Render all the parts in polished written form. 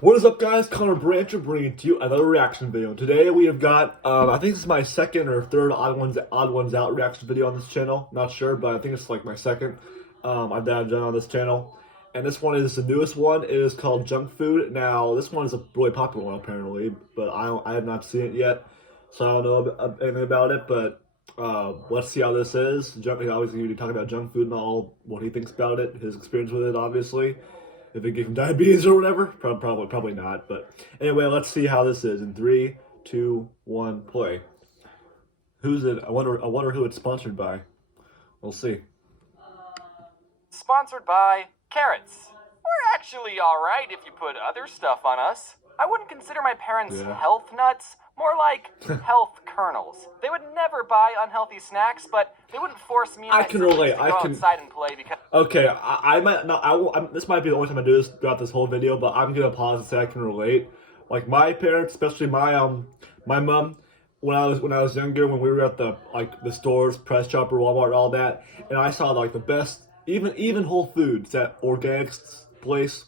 What is up, guys? Connor Brancher bringing to you another reaction video. Today we have got, I think this is my second or third odd ones out reaction video on this channel. Not sure, but I think it's like my second I've done on this channel. And this one is the newest one. It is called Junk Food. Now, this one is a really popular one apparently, but I have not seen it yet, so I don't know anything about it. But let's see how this is. Obviously, we talk about junk food and all what he thinks about it, his experience with it, obviously. If it gave him diabetes or whatever, probably not. But anyway, let's see how this is in 3, 2, 1, play. Who's it? I wonder who it's sponsored by. We'll see. Sponsored by carrots. We're actually alright if you put other stuff on us. I wouldn't consider my parents health nuts, more like health kernels. They would never buy unhealthy snacks, but they wouldn't force me and my siblings to go outside and play because... Okay, I might not. This might be the only time I do this throughout this whole video, but I'm gonna pause and say I can relate. Like my parents, especially my mom, when I was younger, when we were at the stores, Press Shopper, Walmart, all that, and I saw like the best, even Whole Foods, that organics place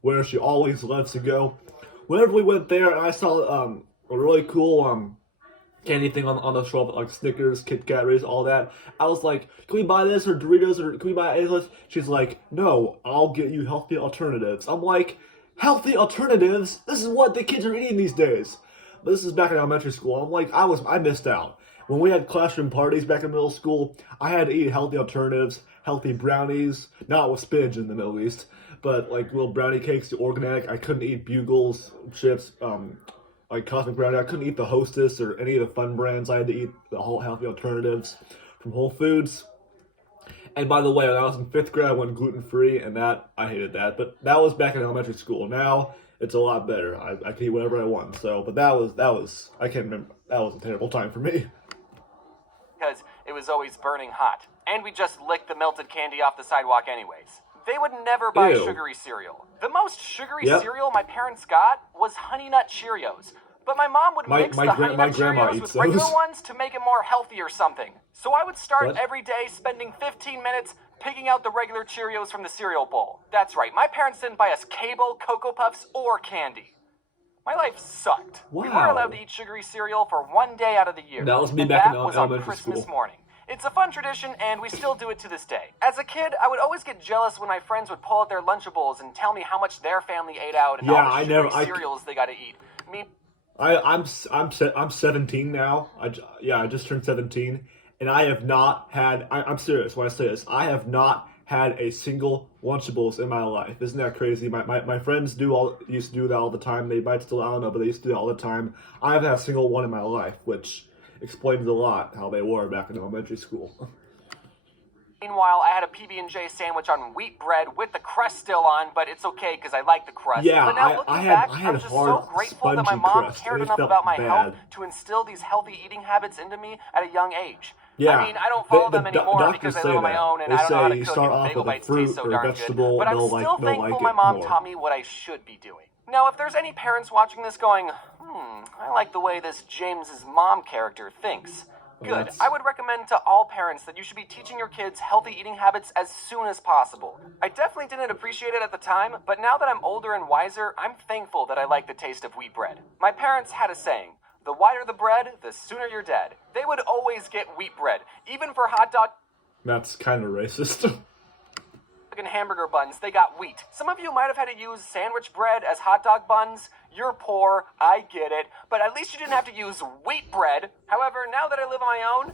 where she always loves to go. Whenever we went there, and I saw a really cool candy thing on the shelf, like Snickers, Kit Kat, Rays, all that. I was like, can we buy this, or Doritos, or can we buy any of this? She's like, no, I'll get you healthy alternatives. I'm like, healthy alternatives? This is what the kids are eating these days. But this is back in elementary school. I'm like, I missed out. When we had classroom parties back in middle school, I had to eat healthy alternatives, healthy brownies, not with spinach in the Middle East, but like little brownie cakes, the organic. I couldn't eat Bugles, chips, like Cosmic Brownie. I couldn't eat the Hostess or any of the fun brands. I had to eat the whole healthy alternatives from Whole Foods. And by the way, when I was in 5th grade, I went gluten-free, and I hated that. But that was back in elementary school. Now, it's a lot better. I can eat whatever I want. So, but that was, I can't remember, that was a terrible time for me. Because it was always burning hot. And we just licked the melted candy off the sidewalk anyways. They would never buy sugary cereal. The most sugary cereal my parents got was Honey Nut Cheerios. But my mom would mix the Honey Nut Cheerios with regular ones to make it more healthy or something. So I would start every day spending 15 minutes picking out the regular Cheerios from the cereal bowl. That's right, my parents didn't buy us Cable, Cocoa Puffs, or candy. My life sucked. Wow. We weren't allowed to eat sugary cereal for one day out of the year. That was me back in elementary school. That was on Christmas morning. It's a fun tradition, and we still do it to this day. As a kid, I would always get jealous when my friends would pull out their Lunchables and tell me how much their family ate out and all the sugary cereals they got to eat. I'm 17 now. I just turned 17, and I have not had. I'm serious when I say this. I have not had a single Lunchables in my life. Isn't that crazy? My friends used to do that all the time. They might still, I don't know, but they used to do it all the time. I haven't had a single one in my life, which explains a lot how they were back in elementary school. Meanwhile, I had a PB&J sandwich on wheat bread with the crust still on, but it's okay because I like the crust. Yeah, but now looking back, I'm just so grateful that my mom cared enough about my health to instill these healthy eating habits into me at a young age. Yeah, I mean, I don't follow them anymore because I live on my own and I don't know how to cook and bagel bites taste so darn good. But I'm still thankful my mom taught me what I should be doing. Now, if there's any parents watching this going, I like the way this James's mom character thinks. Good. I would recommend to all parents that you should be teaching your kids healthy eating habits as soon as possible. I definitely didn't appreciate it at the time, but now that I'm older and wiser, I'm thankful that I like the taste of wheat bread. My parents had a saying, the whiter the bread, the sooner you're dead. They would always get wheat bread, even for hot dog. That's kind of racist. And hamburger buns, they got wheat. Some of you might have had to use sandwich bread as hot dog buns. You're poor, I get it, but at least you didn't have to use wheat bread. However, now that I live on my own,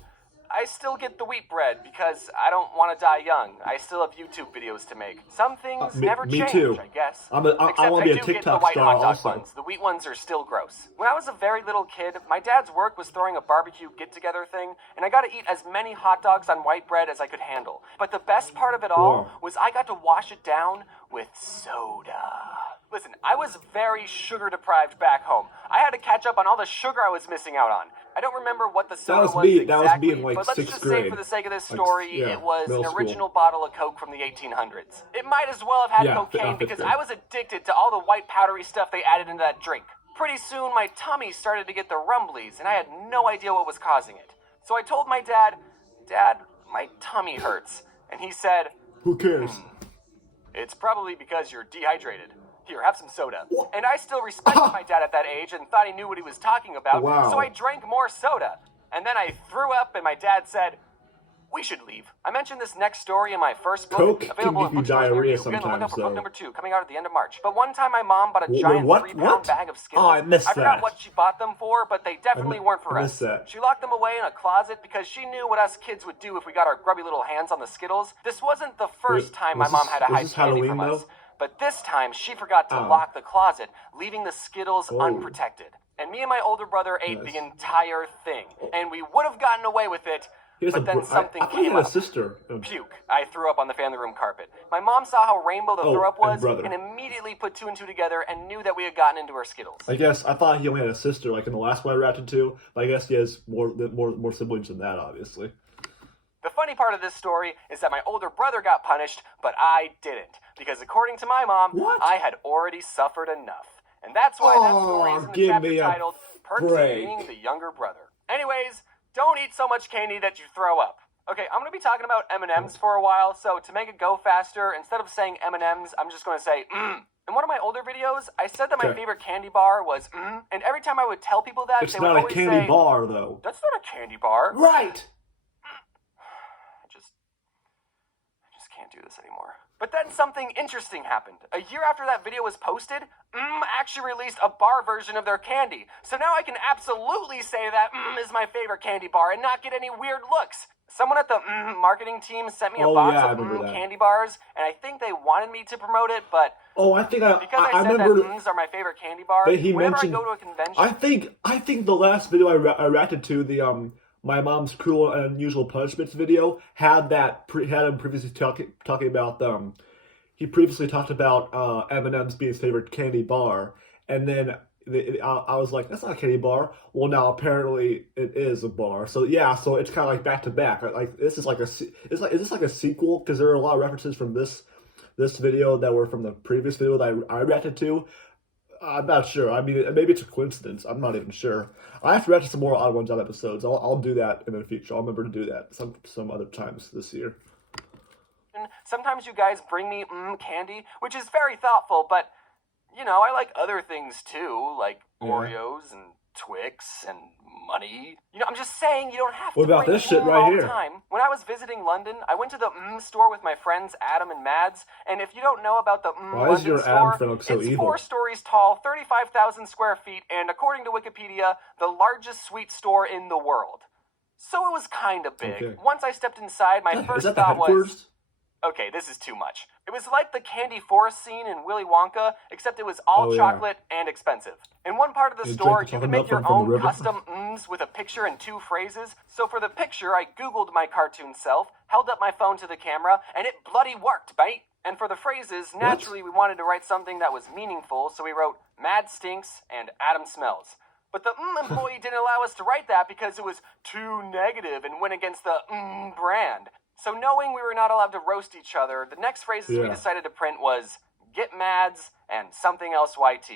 I still get the wheat bread because I don't want to die young. I still have YouTube videos to make. Some things never change, too. I guess. I want to be a TikTok star also. Buns. The wheat ones are still gross. When I was a very little kid, my dad's work was throwing a barbecue get-together thing, and I got to eat as many hot dogs on white bread as I could handle. But the best part of it all was I got to wash it down with soda. Listen, I was very sugar-deprived back home. I had to catch up on all the sugar I was missing out on. I don't remember what the soda was exactly, that was me in like but let's 6th just grade. say for the sake of this story, it was an original school. bottle of Coke from the 1800s. It might as well have had cocaine because I was addicted to all the white powdery stuff they added into that drink. Pretty soon, my tummy started to get the rumblies, and I had no idea what was causing it. So I told my dad, Dad, my tummy hurts. And he said, Who cares? It's probably because you're dehydrated. Here, have some soda. And I still respected my dad at that age and thought he knew what he was talking about, so I drank more soda. And then I threw up and my dad said, we should leave. I mentioned this next story in my first book, Coke available can in give you diarrhea sometimes, look up for book number 2, coming out at the end of March. But one time my mom bought a giant 3-pound bag of Skittles. Oh, I missed that. I forgot what she bought them for, but they definitely weren't for us. That. She locked them away in a closet because she knew what us kids would do if we got our grubby little hands on the Skittles. This wasn't the first time my mom had to hide candy from us. But this time, she forgot to lock the closet, leaving the Skittles unprotected. And me and my older brother ate the entire thing. And we would have gotten away with it, but then something came up. Sister. Puke. I threw up on the family room carpet. My mom saw how rainbow the throw up was and immediately put 2 and 2 together and knew that we had gotten into our Skittles. I thought he only had a sister, like in the last one I reacted to, but I guess he has more siblings than that, obviously. The funny part of this story is that my older brother got punished, but I didn't. Because according to my mom, I had already suffered enough. And that's why that story is in the chapter titled Perks of Being the Younger Brother. Anyways, don't eat so much candy that you throw up. Okay, I'm going to be talking about M&Ms for a while, so to make it go faster, instead of saying M&Ms, I'm just going to say In one of my older videos, I said that my favorite candy bar was and every time I would tell people that, they would always say... It's not a candy bar, though. That's not a candy bar. Right! I just can't do this anymore. But then something interesting happened. A year after that video was posted, actually released a bar version of their candy. So now I can absolutely say that is my favorite candy bar and not get any weird looks. Someone at the marketing team sent me a box of candy bars, and I think they wanted me to promote it, but because I said that are my favorite candy bar, whenever I go to a convention... I think the last video I reacted to, the My Mom's Cruel and Unusual Punishments video, had him previously talking about he previously talked about M&M's being his favorite candy bar, and then I was like, that's not a candy bar. Well, now apparently it is a bar. So yeah, so it's kind of like back to back. Like this is is this like a sequel? Because there are a lot of references from this video that were from the previous video that I reacted to. I'm not sure. I mean, maybe it's a coincidence. I'm not even sure. I have to react to some more Odd Ones Out episodes. I'll do that in the future. I'll remember to do that some other times this year. Sometimes you guys bring me candy, which is very thoughtful, but you know, I like other things too, like Oreos and Twix and money. You know, I'm just saying you don't have to bring this shit right all the time. When I was visiting London, I went to the store with my friends Adam and Mads, and if you don't know about the London store, it's 4 stories tall, 35,000 square feet, and according to Wikipedia, the largest sweet store in the world. So it was kind of big. Okay. Once I stepped inside, my first thought was... Okay, this is too much. It was like the candy forest scene in Willy Wonka, except it was all chocolate and expensive. In one part of the store, you can make your own custom with a picture and 2 phrases. So for the picture, I Googled my cartoon self, held up my phone to the camera, and it bloody worked, mate. And for the phrases, naturally we wanted to write something that was meaningful, so we wrote Mad Stinks and Adam Smells. But the employee didn't allow us to write that because it was too negative and went against the brand. So knowing we were not allowed to roast each other, the next phrases we decided to print was, get mads, and something else YT.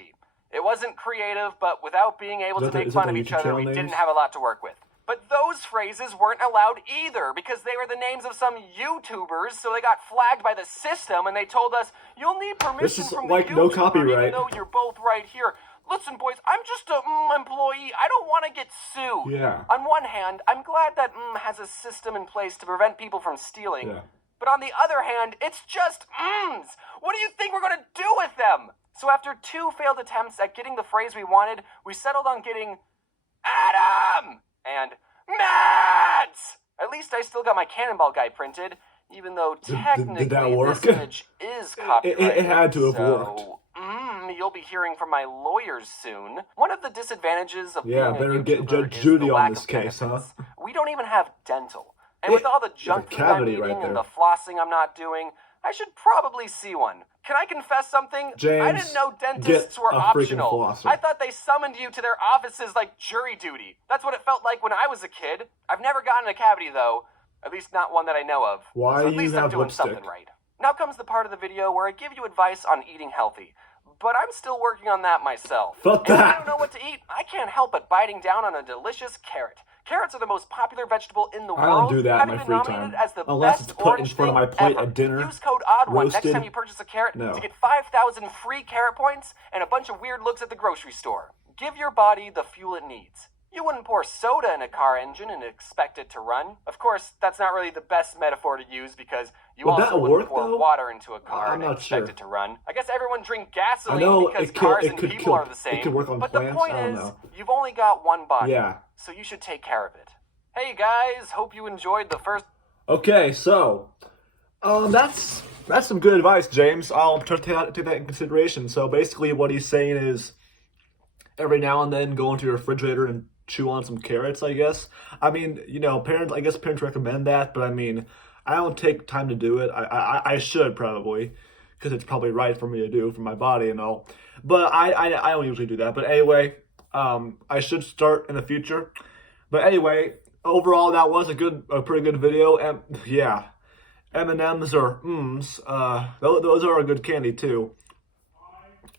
It wasn't creative, but without being able to make fun of each other, we didn't have a lot to work with. But those phrases weren't allowed either, because they were the names of some YouTubers, so they got flagged by the system, and they told us, you'll need permission from the YouTuber, no copyright, even though you're both right here. Listen, boys, I'm just a employee. I don't want to get sued. Yeah. On one hand, I'm glad that has a system in place to prevent people from stealing. Yeah. But on the other hand, it's just What do you think we're going to do with them? So after 2 failed attempts at getting the phrase we wanted, we settled on getting Adam and Mads. At least I still got my Cannonball guy printed, even though technically this image is copyrighted. It had to have worked. You'll be hearing from my lawyers soon. One of the disadvantages of being a YouTuber is the lack of benefits. We don't even have dental. And with all the junk food I'm eating and the flossing I'm not doing, I should probably see one. Can I confess something? James, I didn't know dentists were optional. I thought they summoned you to their offices like jury duty. That's what it felt like when I was a kid. I've never gotten a cavity though. At least not one that I know of. Why so at least I'm doing something right. Now comes the part of the video where I give you advice on eating healthy. But I'm still working on that myself. Fuck that. If I don't know what to eat, I can't help but biting down on a delicious carrot. Carrots are the most popular vegetable in the world. I don't do that in my free time. Unless it's put in front of my plate at dinner. Use code ODD1 next roasted. time you purchase a carrot to get 5,000 free carrot points and a bunch of weird looks at the grocery store. Give your body the fuel it needs. You wouldn't pour soda in a car engine and expect it to run. Of course, that's not really the best metaphor to use because you also wouldn't pour water into a car and expect it to run. I guess everyone drink gasoline because cars and people are the same. It could work on but plants. The point is, you've only got one body, so you should take care of it. Hey guys, hope you enjoyed the first... Okay, so, that's some good advice, James. I'll take that in consideration. So basically what he's saying is, every now and then go into your refrigerator and chew on some carrots, I guess. I mean, you know, I guess parents recommend that, but I mean, I don't take time to do it. I should probably, because it's probably right for me to do for my body and all. But I don't usually do that. But anyway, I should start in the future. But anyway, overall, that was a pretty good video. And yeah, M&Ms or M's, those are a good candy too.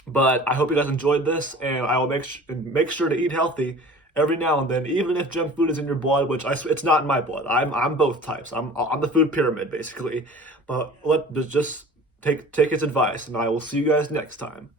But I hope you guys enjoyed this, and I will make sure to eat healthy every now and then, even if junk food is in your blood, which it's not in my blood. I'm both types. I'm on the food pyramid basically. But just take his advice, and I will see you guys next time.